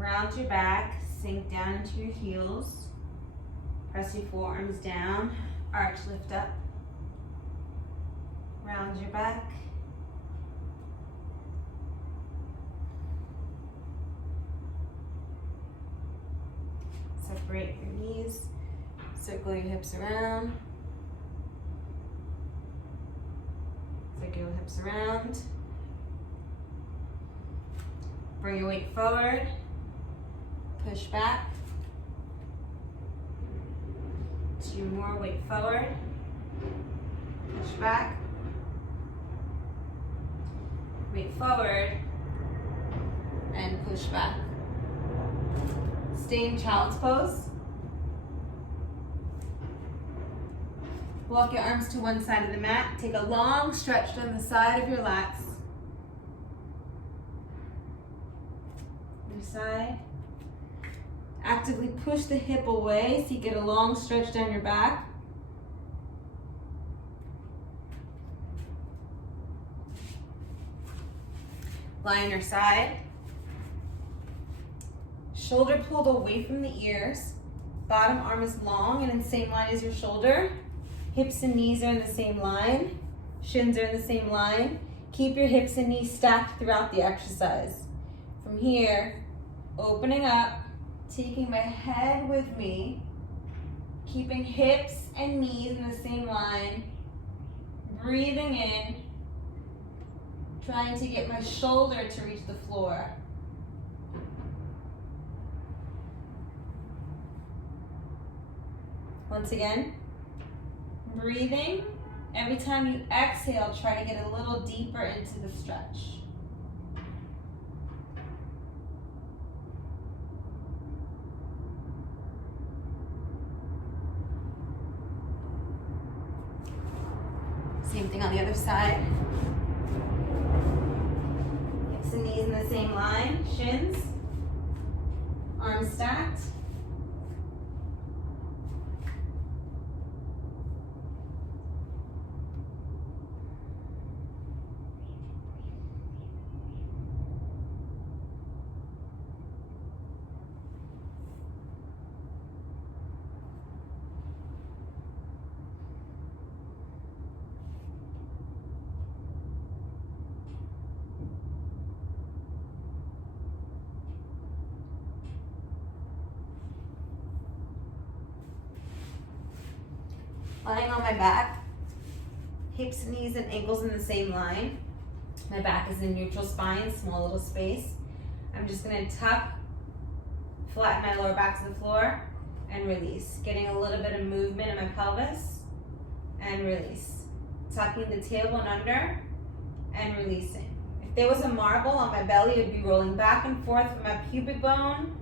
Round your back, sink down into your heels. Press your forearms down, arch, lift up. Round your back. Separate your knees, circle your hips around. Circle your hips around. Bring your weight forward. Push back. 2 more, weight forward. Push back. Weight forward. And push back. Stay in child's pose. Walk your arms to one side of the mat. Take a long stretch down the side of your lats. Other side. Actively push the hip away so you get a long stretch down your back. Lie on your side. Shoulder pulled away from the ears. Bottom arm is long and in the same line as your shoulder. Hips and knees are in the same line. Shins are in the same line. Keep your hips and knees stacked throughout the exercise. From here, opening up, taking my head with me, keeping hips and knees in the same line, breathing in, trying to get my shoulder to reach the floor. Once again, breathing. Every time you exhale, try to get a little deeper into the stretch. Same thing on the other side. Hips and knees in the same line, shins, arms stacked. Lying on my back, hips, knees, and ankles in the same line. My back is in neutral spine, small little space. I'm just gonna tuck, flatten my lower back to the floor, and release. Getting a little bit of movement in my pelvis, and release. Tucking the tailbone under, and releasing. If there was a marble on my belly, it would be rolling back and forth from my pubic bone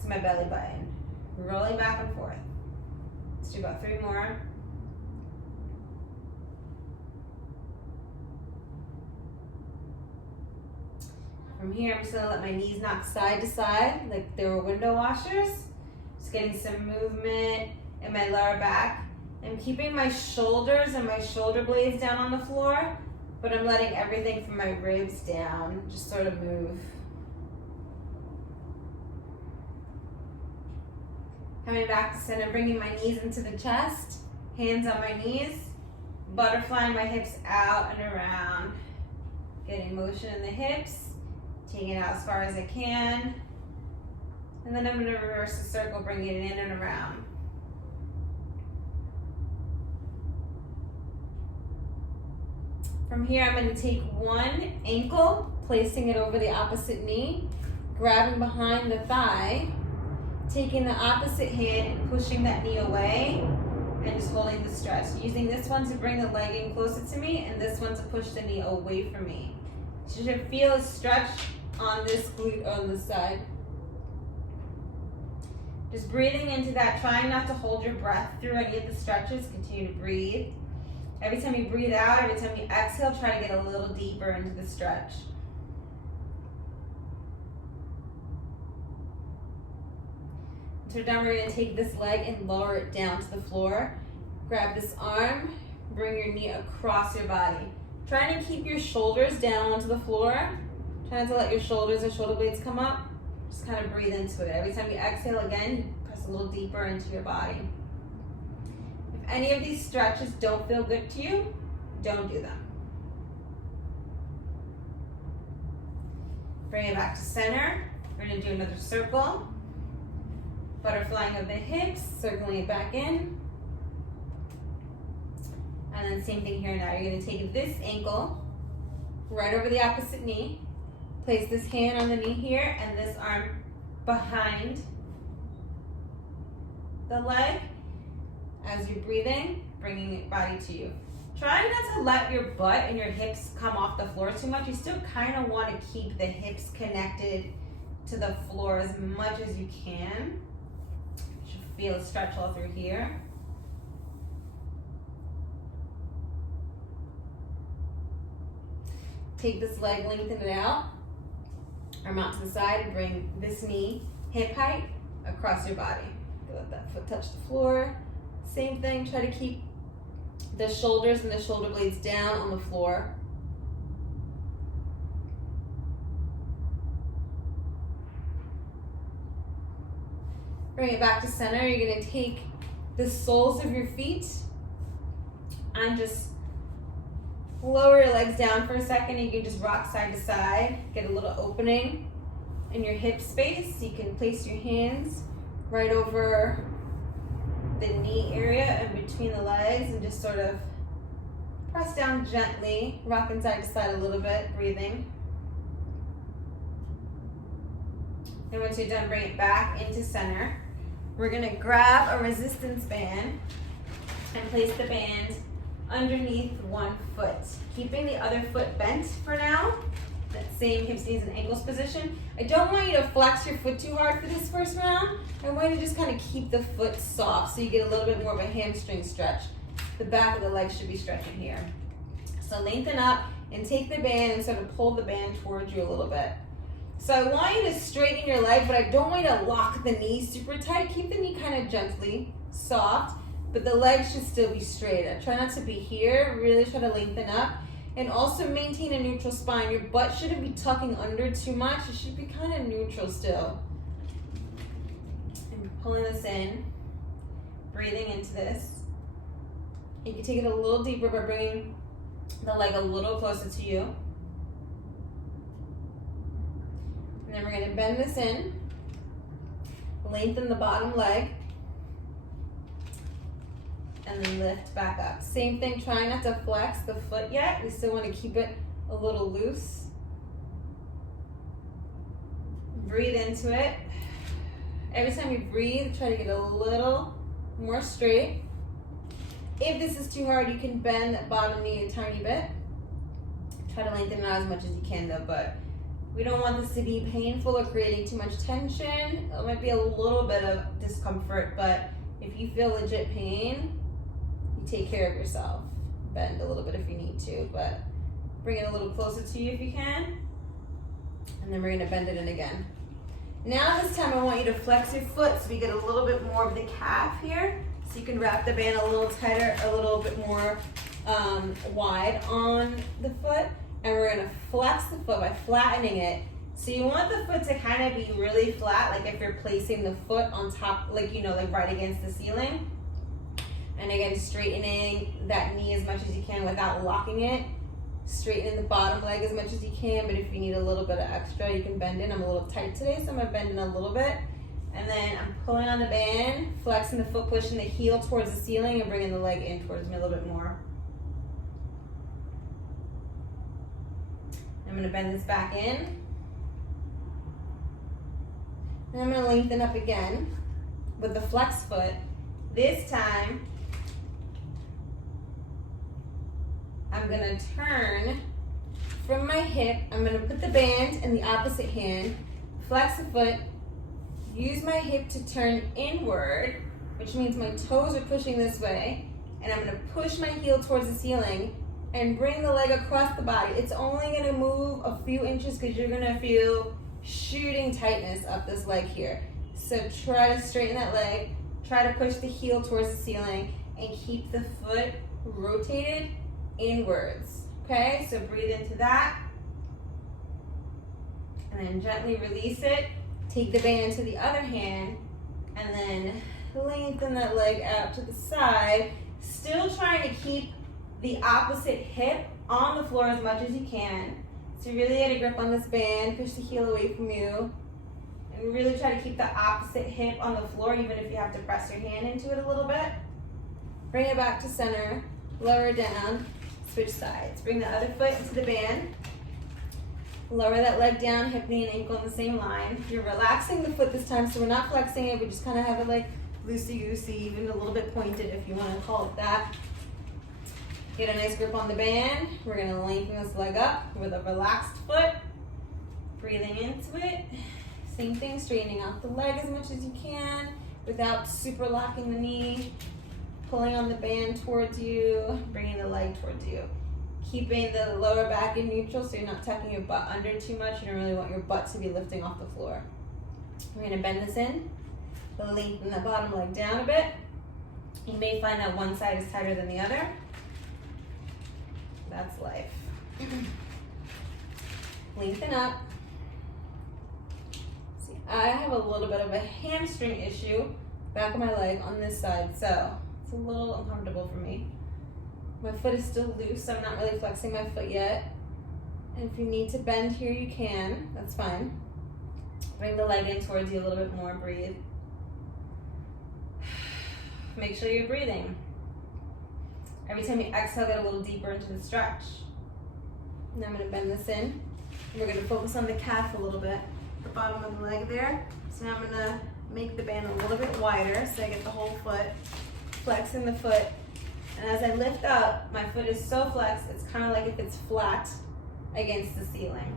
to my belly button. Rolling back and forth. Let's do about 3 more. From here, I'm just gonna let my knees knock side to side like they were window washers. Just getting some movement in my lower back. I'm keeping my shoulders and my shoulder blades down on the floor, but I'm letting everything from my ribs down just sort of move. Coming back to center, bringing my knees into the chest, hands on my knees, butterflying my hips out and around. Getting motion in the hips. Taking it out as far as I can. And then I'm going to reverse the circle, bringing it in and around. From here, I'm going to take one ankle, placing it over the opposite knee, grabbing behind the thigh, taking the opposite hand and pushing that knee away, and just holding the stretch. Using this one to bring the leg in closer to me, and this one to push the knee away from me. So you should feel a stretch on this glute on this side. Just breathing into that, trying not to hold your breath through any of the stretches. Continue to breathe. Every time you breathe out, every time you exhale, try to get a little deeper into the stretch. So now we're going to take this leg and lower it down to the floor. Grab this arm, bring your knee across your body. Trying to keep your shoulders down onto the floor. Try not to let your shoulders or shoulder blades come up. Just kind of breathe into it. Every time you exhale again, press a little deeper into your body. If any of these stretches don't feel good to you, don't do them. Bring it back to center. We're gonna do another circle. Butterflying of the hips, circling it back in. And then same thing here now. You're gonna take this ankle right over the opposite knee. Place this hand on the knee here and this arm behind the leg. As you're breathing, bringing your body to you. Try not to let your butt and your hips come off the floor too much. You still kind of want to keep the hips connected to the floor as much as you can. You should feel a stretch all through here. Take this leg, lengthen it out. Arm out to the side and bring this knee hip height across your body. Let that foot touch the floor. Same thing, try to keep the shoulders and the shoulder blades down on the floor. Bring it back to center. You're gonna take the soles of your feet and just lower your legs down for a second. You can just rock side to side, get a little opening in your hip space. You can place your hands right over the knee area in between the legs and just sort of press down gently, rocking side to side a little bit, breathing. And once you're done, bring it back into center. We're gonna grab a resistance band and place the band underneath one foot, keeping the other foot bent for now. That same hips, knees, and ankles position. I don't want you to flex your foot too hard for this first round. I want you to just kind of keep the foot soft so you get a little bit more of a hamstring stretch. The back of the leg should be stretching here. So lengthen up and take the band and sort of pull the band towards you a little bit. So I want you to straighten your leg, but I don't want you to lock the knee super tight. Keep the knee kind of gently soft, but the leg should still be straight. I try not to be here, really try to lengthen up. And also maintain a neutral spine. Your butt shouldn't be tucking under too much. It should be kind of neutral still. And pulling this in, breathing into this. You can take it a little deeper by bringing the leg a little closer to you. And then we're gonna bend this in, lengthen the bottom leg, and then lift back up. Same thing, trying not to flex the foot yet. We still want to keep it a little loose. Breathe into it. Every time you breathe, try to get a little more straight. If this is too hard, you can bend that bottom knee a tiny bit. Try to lengthen it out as much as you can though, but we don't want this to be painful or creating too much tension. It might be a little bit of discomfort, but if you feel legit pain, take care of yourself. Bend a little bit if you need to, but bring it a little closer to you if you can. And then we're gonna bend it in again. Now this time I want you to flex your foot so we get a little bit more of the calf here. So you can wrap the band a little tighter, a little bit more wide on the foot. And we're gonna flex the foot by flattening it. So you want the foot to kind of be really flat, like if you're placing the foot on top, like like right against the ceiling. And again, straightening that knee as much as you can without locking it. Straightening the bottom leg as much as you can, but if you need a little bit of extra, you can bend in. I'm a little tight today, so I'm gonna bend in a little bit. And then I'm pulling on the band, flexing the foot, pushing the heel towards the ceiling and bringing the leg in towards me a little bit more. I'm gonna bend this back in. And I'm gonna lengthen up again with the flex foot. This time, I'm gonna turn from my hip. I'm gonna put the band in the opposite hand, flex the foot, use my hip to turn inward, which means my toes are pushing this way, and I'm gonna push my heel towards the ceiling and bring the leg across the body. It's only gonna move a few inches because you're gonna feel shooting tightness up this leg here. So try to straighten that leg, try to push the heel towards the ceiling, and keep the foot rotated inwards. Okay, so breathe into that. And then gently release it. Take the band to the other hand and then lengthen that leg out to the side, still trying to keep the opposite hip on the floor as much as you can. So you really get a grip on this band, push the heel away from you, and really try to keep the opposite hip on the floor, even if you have to press your hand into it a little bit. Bring it back to center, lower down, switch sides. Bring the other foot into the band. Lower that leg down, hip, knee, and ankle in the same line. You're relaxing the foot this time, so we're not flexing it. We just kind of have it like loosey-goosey, even a little bit pointed if you want to call it that. Get a nice grip on the band. We're going to lengthen this leg up with a relaxed foot. Breathing into it. Same thing, straightening out the leg as much as you can without super locking the knee. Pulling on the band towards you, bringing the leg towards you. Keeping the lower back in neutral so you're not tucking your butt under too much. You don't really want your butt to be lifting off the floor. We're going to bend this in. Lengthen the bottom leg down a bit. You may find that one side is tighter than the other. That's life. Lengthen up. See, I have a little bit of a hamstring issue, back of my leg on this side, so it's a little uncomfortable for me. My foot is still loose, so I'm not really flexing my foot yet. And if you need to bend here, you can. That's fine. Bring the leg in towards you a little bit more. Breathe. Make sure you're breathing. Every time you exhale, get a little deeper into the stretch. Now I'm going to bend this in. And we're going to focus on the calf a little bit, the bottom of the leg there. So now I'm going to make the band a little bit wider so I get the whole foot. Flexing the foot. And as I lift up, my foot is so flexed, it's kind of like if it's flat against the ceiling.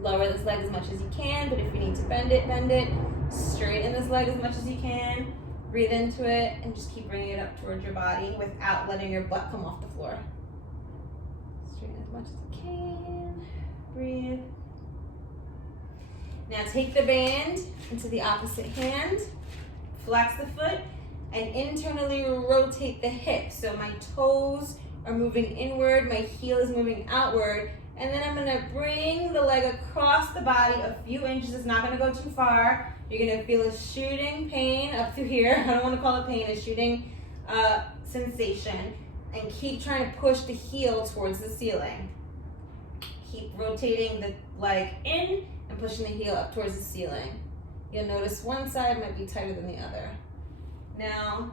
Lower this leg as much as you can, but if you need to bend it, bend it. Straighten this leg as much as you can. Breathe into it and just keep bringing it up towards your body without letting your butt come off the floor. Straighten as much as you can. Breathe. Now take the band into the opposite hand. Flex the foot. And internally rotate the hips. So my toes are moving inward, my heel is moving outward, and then I'm gonna bring the leg across the body a few inches. It's not gonna go too far. You're gonna feel a shooting pain up through here. I don't wanna call it pain, a shooting sensation. And keep trying to push the heel towards the ceiling. Keep rotating the leg in and pushing the heel up towards the ceiling. You'll notice one side might be tighter than the other. Now,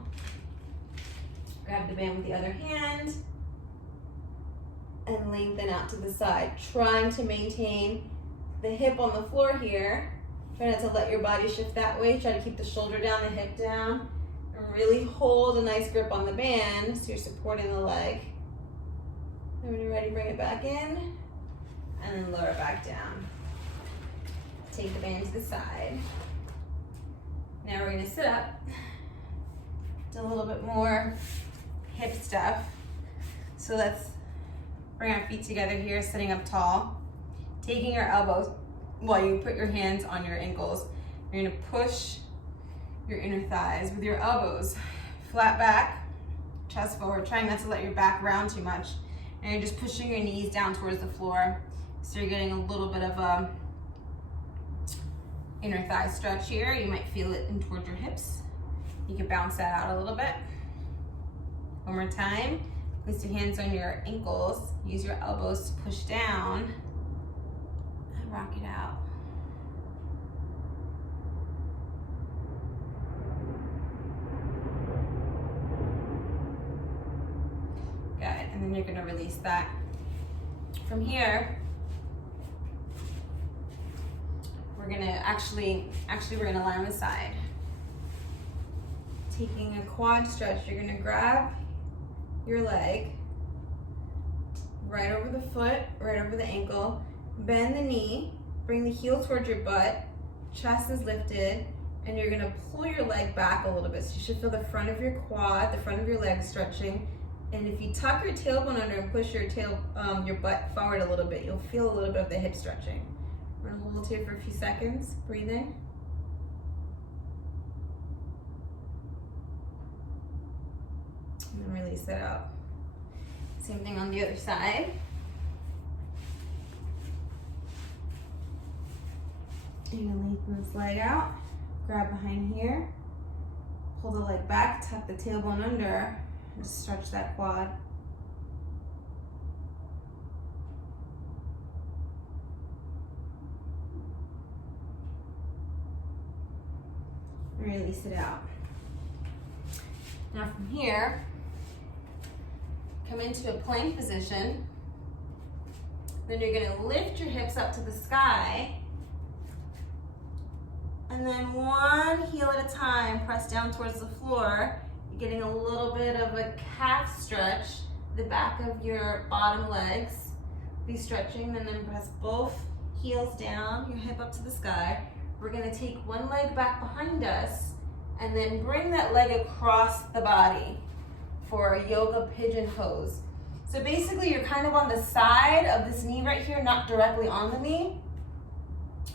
grab the band with the other hand and lengthen out to the side, trying to maintain the hip on the floor here. Try not to let your body shift that way. Try to keep the shoulder down, the hip down, and really hold a nice grip on the band so you're supporting the leg. And when you're ready, bring it back in and then lower it back down. Take the band to the side. Now we're going to sit up. Do a little bit more hip stuff. So let's bring our feet together here, sitting up tall. Taking your elbows while you put your hands on your ankles. You're gonna push your inner thighs with your elbows. Flat back, chest forward, trying not to let your back round too much. And you're just pushing your knees down towards the floor. So you're getting a little bit of a inner thigh stretch here. You might feel it in towards your hips. You can bounce that out a little bit. One more time. Place your hands on your ankles. Use your elbows to push down and rock it out. Good, and then you're gonna release that. From here, we're gonna actually we're gonna lie on the side. Taking a quad stretch, you're gonna grab your leg right over the foot, right over the ankle, bend the knee, bring the heel towards your butt, chest is lifted, and you're gonna pull your leg back a little bit. So you should feel the front of your quad, the front of your leg stretching. And if you tuck your tailbone under and push your your butt forward a little bit, you'll feel a little bit of the hip stretching. We're gonna hold here for a few seconds, breathe in. And then release it out. Same thing on the other side. You're gonna lengthen this leg out, grab behind here, pull the leg back, tuck the tailbone under, and stretch that quad. Release it out. Now from here, come into a plank position. Then you're gonna lift your hips up to the sky. And then one heel at a time, press down towards the floor. You're getting a little bit of a calf stretch, the back of your bottom legs. Be stretching, and then press both heels down, your hip up to the sky. We're gonna take one leg back behind us and then bring that leg across the body for a yoga pigeon pose. So basically you're kind of on the side of this knee right here, not directly on the knee.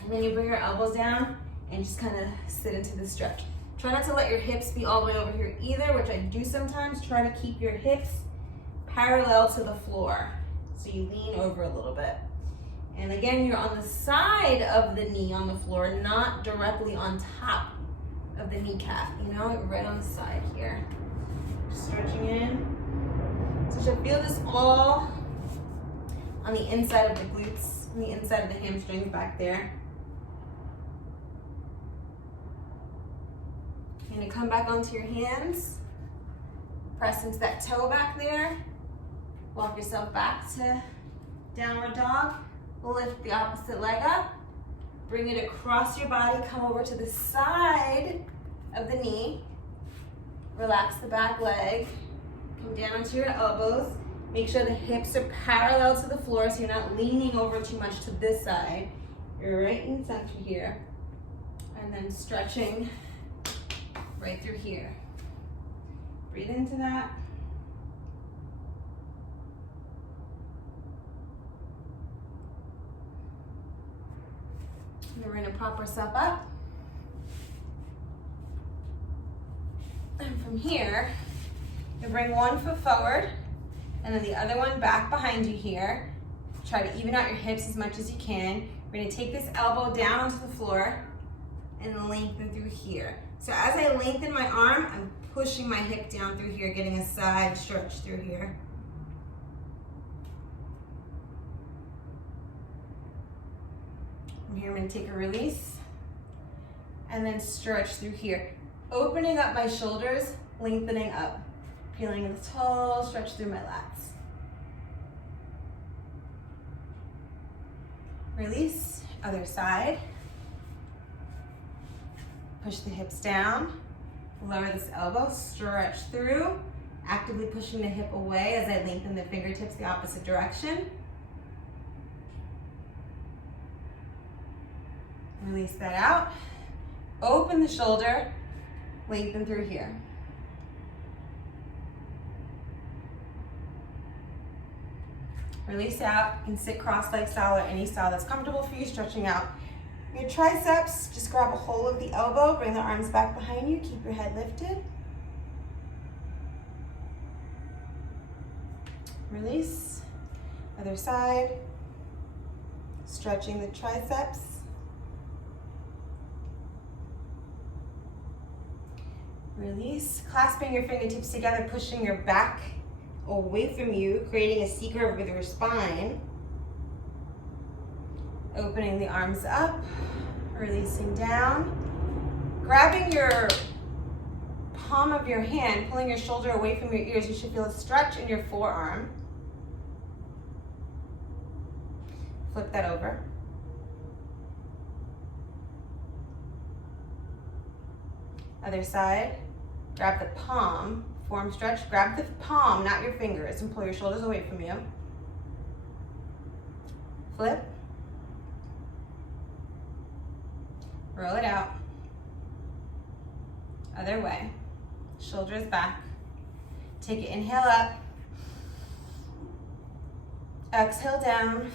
And then you bring your elbows down and just kind of sit into the stretch. Try not to let your hips be all the way over here either, which I do sometimes. Try to keep your hips parallel to the floor. So you lean over a little bit. And again, you're on the side of the knee on the floor, not directly on top of the kneecap, you know, right on the side here. Just stretching in. So you'll feel this all on the inside of the glutes, on the inside of the hamstrings back there. You're gonna come back onto your hands, press into that toe back there, walk yourself back to downward dog, lift the opposite leg up, bring it across your body, come over to the side of the knee, relax the back leg, come down onto your elbows, make sure the hips are parallel to the floor so you're not leaning over too much to this side. You're right in the center here, and then stretching right through here. Breathe into that. And we're gonna prop ourselves up. And from here, you bring one foot forward and then the other one back behind you here. Try to even out your hips as much as you can. We're gonna take this elbow down onto the floor and lengthen through here. So as I lengthen my arm, I'm pushing my hip down through here, getting a side stretch through here. From here, I'm gonna take a release and then stretch through here. Opening up my shoulders, lengthening up. Feeling a tall stretch through my lats. Release, other side. Push the hips down, lower this elbow, stretch through, actively pushing the hip away as I lengthen the fingertips the opposite direction. Release that out. Open the shoulder, lengthen through here. Release out. You can sit cross-leg style or any style that's comfortable for you, stretching out your triceps. Just grab a hold of the elbow, bring the arms back behind you, keep your head lifted. Release. Other side. Stretching the triceps. Release. Clasping your fingertips together, pushing your back away from you, creating a C curve with your spine. Opening the arms up, releasing down. Grabbing your palm of your hand, pulling your shoulder away from your ears. You should feel a stretch in your forearm. Flip that over. Other side. Grab the palm, forearm stretch. Grab the palm, not your fingers, and pull your shoulders away from you. Flip. Roll it out. Other way. Shoulders back. Take it, inhale up. Exhale down.